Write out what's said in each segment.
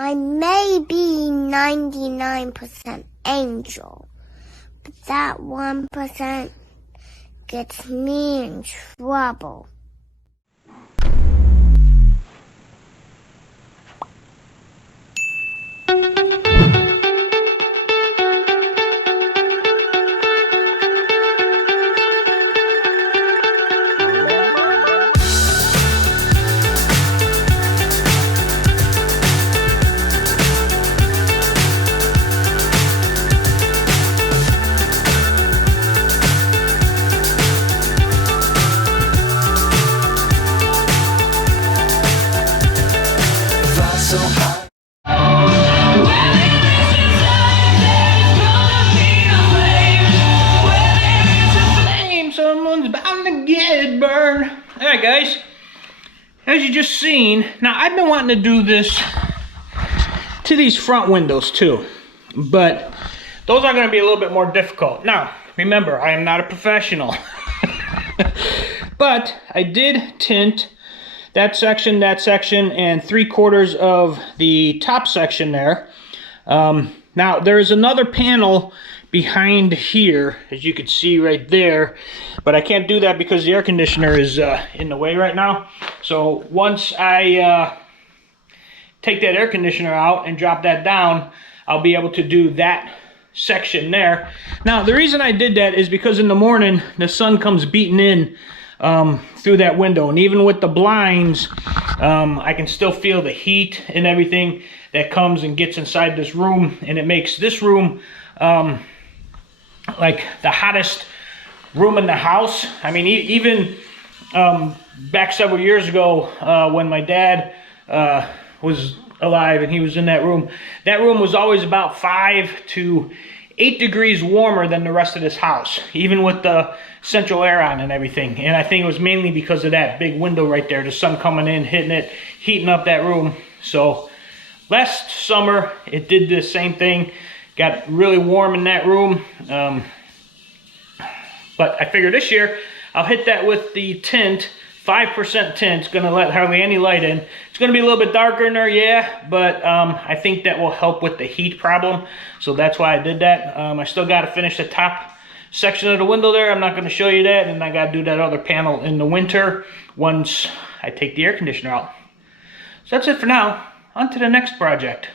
I may be 99% angel, but that 1% gets me in trouble. Alright guys, as you just seen, now I've been wanting to do this to these front windows too, but those are going to be a little bit more difficult. Now, remember, I am not a professional, but I did tint that section, and 3/4 of the top section there. Now, there is another panel behind here, as you can see right there, but I can't do that because the air conditioner is in the way right now. So once I take that air conditioner out and drop that down, I'll be able to do that section there. Now, the reason I did that is because in the morning the sun comes beating in through that window, and even with the blinds, I can still feel the heat and everything that comes and gets inside this room, and it makes this room like the hottest room in the house. I mean, even back several years ago, when my dad was alive and he was in that room was always about 5 to 8 degrees warmer than the rest of this house, even with the central air on and everything. And I think it was mainly because of that big window right there, the sun coming in, hitting it, heating up that room. So last summer it did the same thing, got really warm in that room. But I figure this year I'll hit that with the tint, 5% tint. It's gonna let hardly any light in. It's gonna be a little bit darker in there, yeah, but I think that will help with the heat problem. So that's why I did that. I still gotta finish the top section of the window there. I'm not gonna show you that, and I gotta do that other panel in the winter once I take the air conditioner out. So that's it for now. On to the next project.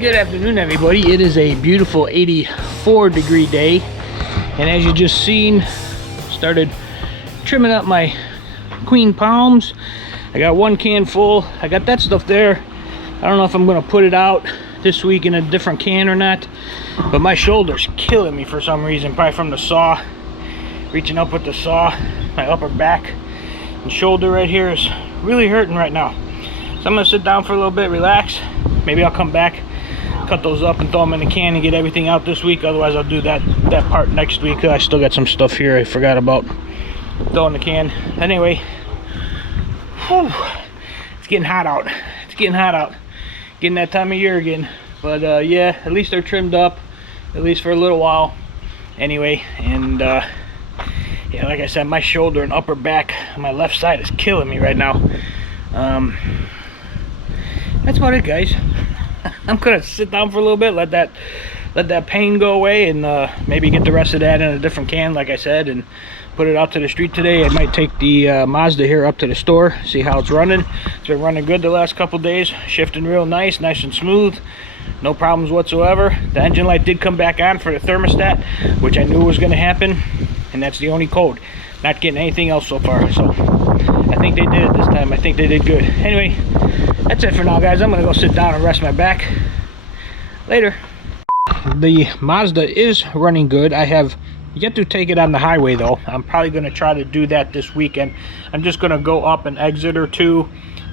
Good afternoon, everybody. It is a beautiful 84-degree day, and as you just seen, started trimming up my queen palms. I got one can full. I got that stuff there. I don't know if I'm gonna put it out this week in a different can or not, but my shoulder's killing me for some reason, probably from the saw, reaching up with the saw. My upper back and shoulder right here is really hurting right now. So I'm gonna sit down for a little bit, relax. Maybe I'll come back, cut those up and throw them in the can and get everything out this week. Otherwise, I'll do that part next week. I still got some stuff here I forgot about throwing the can. Anyway, whew, it's getting hot out. It's getting hot out. Getting that time of year again. But yeah, at least they're trimmed up, at least for a little while. Anyway, and yeah, like I said, my shoulder and upper back on my left side is killing me right now. That's about it, guys. I'm gonna sit down for a little bit, let that pain go away, and maybe get the rest of that in a different can, like I said, and put it out to the street today. I might take the Mazda here up to the store, see how it's running. It's been running good the last couple days, shifting real nice and smooth, no problems whatsoever. The engine light did come back on for the thermostat, which I knew was going to happen, and that's the only code. Not getting anything else so far. So I think they did it this time. I think they did good. Anyway, that's it for now, guys. I'm gonna go sit down and rest my back. Later. The Mazda is running good. I have yet to take it on the highway though. I'm probably going to try to do that this weekend. I'm just going to go up an exit or two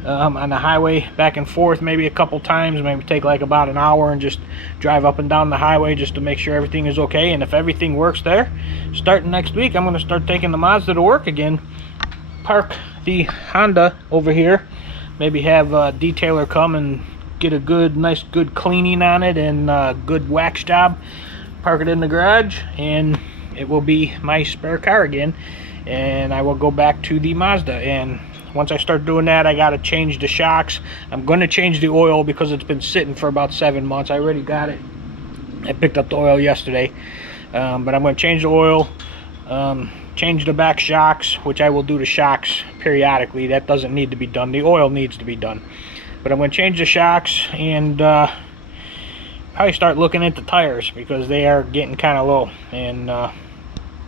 on the highway, back and forth, maybe a couple times, maybe take like about an hour and just drive up and down the highway just to make sure everything is okay. And if everything works there, starting next week, I'm going to start taking the Mazda to work again. Park the Honda over here, maybe have a detailer come and get a nice good cleaning on it and a good wax job, park it in the garage, and it will be my spare car again, and I will go back to the Mazda. And once I start doing that, I got to change the shocks. I'm going to change the oil because it's been sitting for about 7 months. I already got it. I picked up the oil yesterday, but I'm going to change the oil, change the back shocks, which I will do the shocks periodically. That doesn't need to be done. The oil needs to be done. But I'm going to change the shocks and probably start looking at the tires because they are getting kind of low. And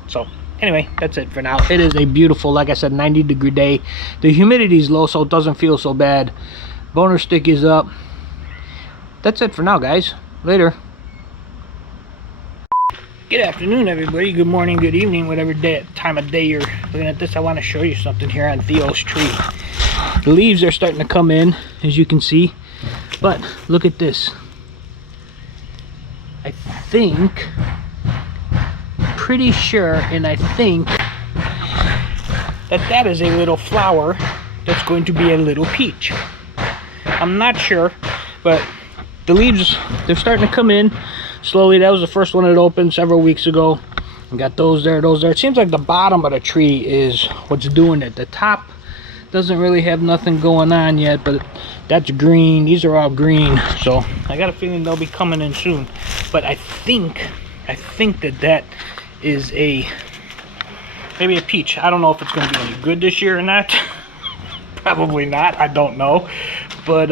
so anyway, that's it for now. It is a beautiful, like I said, 90-degree day. The humidity is low, so it doesn't feel so bad. Boner stick is up. That's it for now, guys. Later. Good afternoon, everybody. Good morning, good evening, whatever time of day you're looking at this. I want to show you something here on Theo's tree. The leaves are starting to come in, as you can see, but look at this. I think, pretty sure, and I think that is a little flower that's going to be a little peach. I'm not sure, but the leaves, they're starting to come in slowly. That was the first one that opened several weeks ago. We got those there, those there. It seems like the bottom of the tree is what's doing it. The top doesn't really have nothing going on yet, but that's green. These are all green, so I got a feeling they'll be coming in soon. But I think that is maybe a peach. I don't know if it's going to be any good this year or not. Probably not. I don't know, but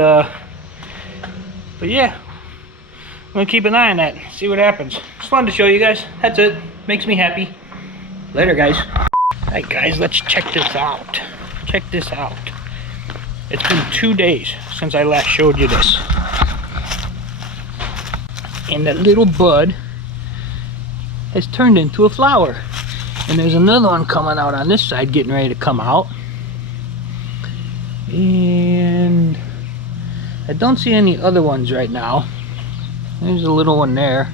yeah, I'm gonna keep an eye on that. See what happens. Just wanted to show you guys. That's it. Makes me happy. Later, guys. Alright, guys. Let's check this out. Check this out. It's been 2 days since I last showed you this. And that little bud has turned into a flower. And there's another one coming out on this side, getting ready to come out. And I don't see any other ones right now. There's a little one there,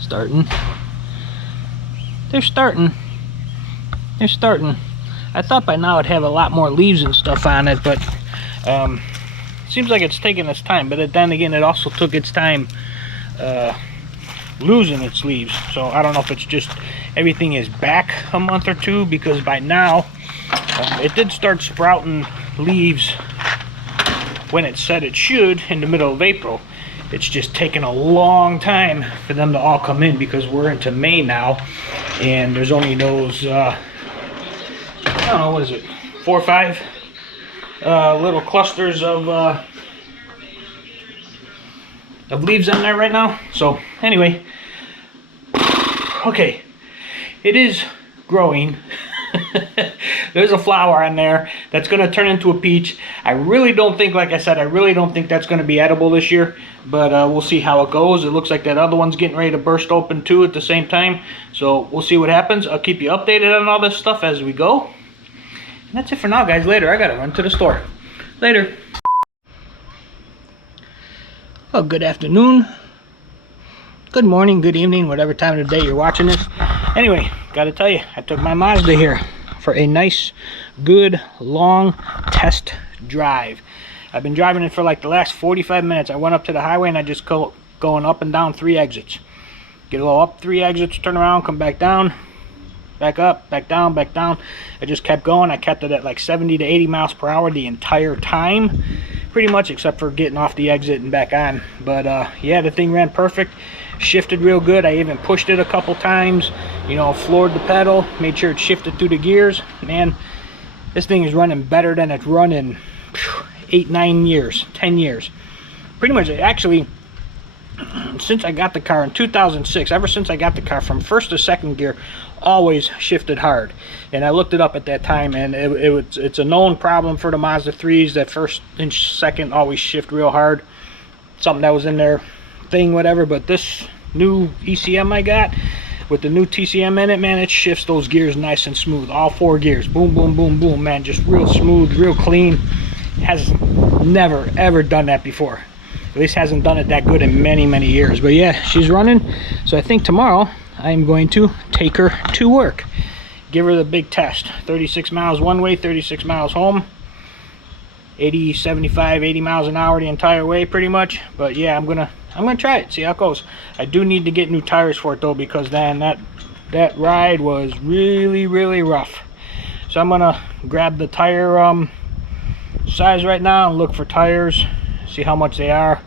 starting. They're starting. They're starting. I thought by now it'd have a lot more leaves and stuff on it, but seems like it's taking its time. But then again, it also took its time losing its leaves. So I don't know if it's just everything is back a month or two, because by now it did start sprouting leaves when it said it should in the middle of April. It's just taken a long time for them to all come in because we're into May now, and there's only those I don't know, what is it, 4 or 5 little clusters of leaves on there right now. So anyway, okay, it is growing. There's a flower on there that's going to turn into a peach. I really don't think, like I said, I really don't think that's going to be edible this year, but we'll see how it goes. It looks like that other one's getting ready to burst open too at the same time, so we'll see what happens. I'll keep you updated on all this stuff as we go. And that's it for now, guys. Later, I gotta run to the store. Later. Well, good afternoon, good morning, good evening, whatever time of the day you're watching this. Anyway, gotta tell you, I took my Mazda here for a nice, good, long test drive. I've been driving it for like the last 45 minutes. I went up to the highway and I just going up and down 3 exits. Get a little up 3 exits, turn around, come back down, back up, back down, back down. I just kept going. I kept it at like 70 to 80 miles per hour the entire time, pretty much, except for getting off the exit and back on. But yeah, the thing ran perfect. Shifted real good. I even pushed it a couple times, you know, floored the pedal, made sure it shifted through the gears. Man, this thing is running better than it's run in 8, 9 years, 10 years. Pretty much, actually, since I got the car in 2006, ever since I got the car, from first to second gear, always shifted hard. And I looked it up at that time, and it's a known problem for the Mazda 3s that first and second always shift real hard. Something that was in their thing, whatever. But this new ECM I got with the new TCM in it, man, it shifts those gears nice and smooth. All 4 gears, boom, boom, boom, boom, man, just real smooth, real clean. Has never ever done that before. At least hasn't done it that good in many years. But yeah, she's running. So I think tomorrow I'm going to take her to work, give her the big test. 36 miles one way, 36 miles home, 80, 75, 80 miles an hour the entire way pretty much. But yeah, I'm gonna try it, see how it goes. I do need to get new tires for it though, because then that ride was really rough. So I'm gonna grab the tire size right now and look for tires, see how much they are,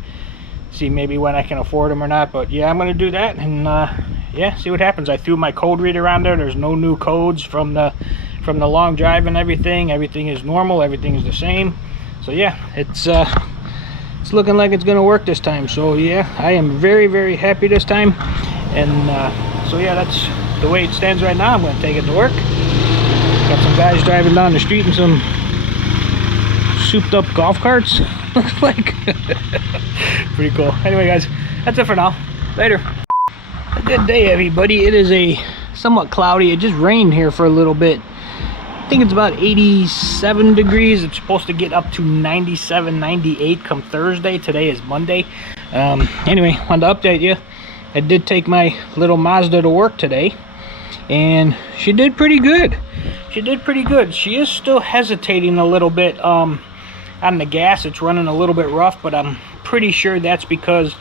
see maybe when I can afford them or not. But yeah, I'm gonna do that, and yeah, see what happens. I threw my code reader on there. There's no new codes from the long drive and everything. Everything is normal, everything is the same. So yeah, it's looking like it's gonna work this time. So yeah, I am very happy this time. And so yeah, that's the way it stands right now. I'm gonna take it to work. Got some guys driving down the street in some souped up golf carts. Looks like pretty cool. Anyway guys, that's it for now. Later. A good day everybody. It is a somewhat cloudy. It just rained here for a little bit. I think it's about 87 degrees. It's supposed to get up to 97, 98 come Thursday. Today is Monday. Anyway, wanted to update you. I did take my little Mazda to work today, and she did pretty good. She did pretty good. She is still hesitating a little bit on the gas. It's running a little bit rough, but I'm pretty sure that's because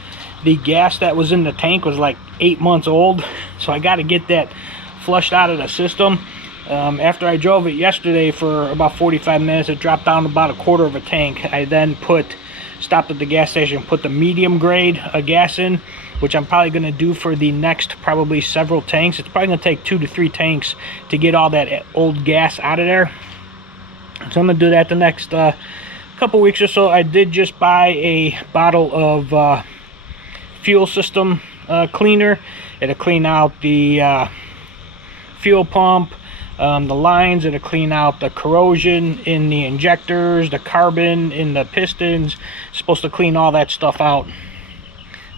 the gas that was in the tank was like 8 months old. So I got to get that flushed out of the system. After I drove it yesterday for about 45 minutes, it dropped down to about 1/4 of a tank. I then stopped at the gas station, put the medium grade gas in, which I'm probably going to do for the next probably several tanks. It's probably going to take 2 to 3 tanks to get all that old gas out of there. So I'm going to do that the next couple weeks or so. I did just buy a bottle of fuel system cleaner. It'll clean out the fuel pump, the lines. It'll clean out the corrosion in the injectors, the carbon in the pistons. It's supposed to clean all that stuff out.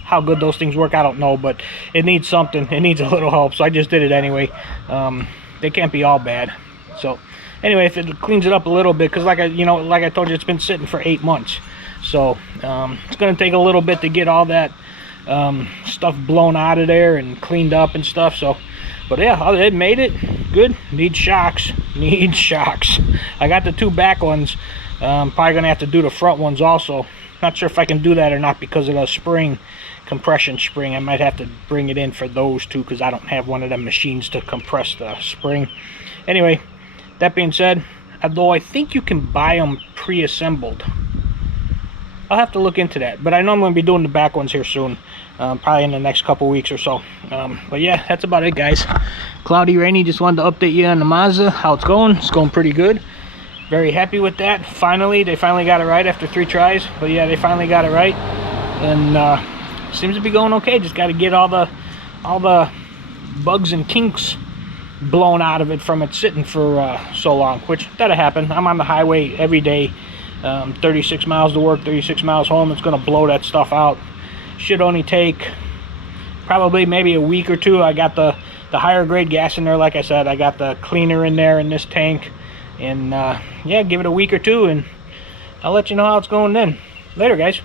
How good those things work, I don't know, but it needs something. It needs a little help, so I just did it anyway. They can't be all bad. So anyway, if it cleans it up a little bit, because like I told you, it's been sitting for 8 months. So it's going to take a little bit to get all that stuff blown out of there and cleaned up and stuff. So, but yeah, it made it good. Needs shocks. I got the 2 back ones. Probably gonna have to do the front ones also. Not sure if I can do that or not because of the spring, compression spring. I might have to bring it in for those 2 because I don't have one of them machines to compress the spring. Anyway, that being said, although I think you can buy them pre-assembled, I'll have to look into that. But I know I'm going to be doing the back ones here soon, probably in the next couple weeks or so. But yeah, that's about it, guys. Cloudy, rainy. Just wanted to update you on the Mazda, how it's going. It's going pretty good. Very happy with that. They finally got it right after 3 tries. But yeah, they finally got it right, and seems to be going okay. Just got to get all the bugs and kinks blown out of it from it sitting for so long, which that'll happen. I'm on the highway every day. 36 miles to work, 36 miles home. It's going to blow that stuff out. Should only take probably maybe a week or 2. I got the higher grade gas in there. Like I said, I got the cleaner in there in this tank. And yeah, give it a week or 2 and I'll let you know how it's going then. Later, guys.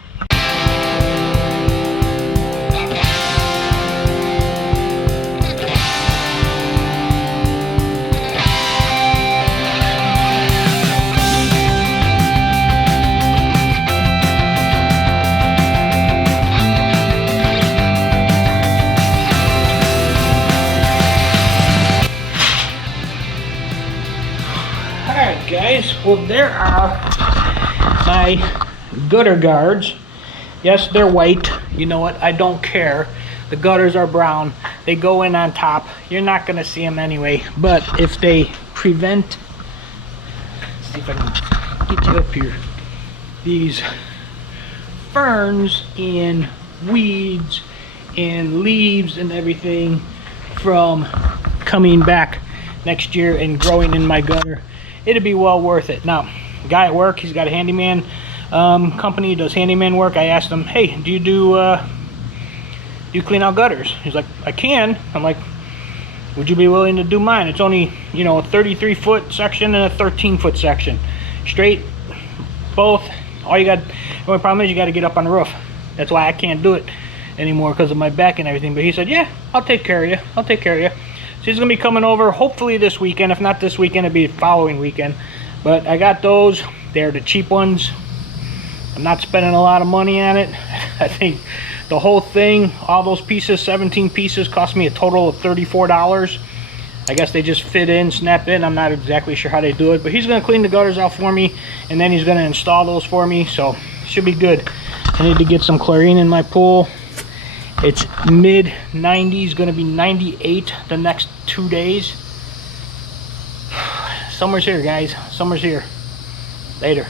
Guys, well, there are my gutter guards. Yes, they're white. You know what? I don't care. The gutters are brown. They go in on top. You're not going to see them anyway. But if they prevent, let's see if I can get you up here, these ferns in weeds and leaves and everything from coming back next year and growing in my gutter. It'd be well worth it. Now, the guy at work, he's got a handyman company, does handyman work. I asked him, hey, do you clean out gutters? He's like, I can. I'm like, would you be willing to do mine? It's only, you know, a 33-foot section and a 13-foot section. Straight, both. All you got, the only problem is you got to get up on the roof. That's why I can't do it anymore, because of my back and everything. But he said, yeah, I'll take care of you. I'll take care of you. So he's going to be coming over hopefully this weekend. If not this weekend, it'll be the following weekend. But I got those. They're the cheap ones. I'm not spending a lot of money on it. I think the whole thing, all those pieces, 17 pieces, cost me a total of $34. I guess they just fit in, snap in. I'm not exactly sure how they do it, but he's going to clean the gutters out for me, and then he's going to install those for me, so should be good. I need to get some chlorine in my pool. It's mid 90s, going to be 98 the next 2 days. Summer's here, guys. Summer's here. Later.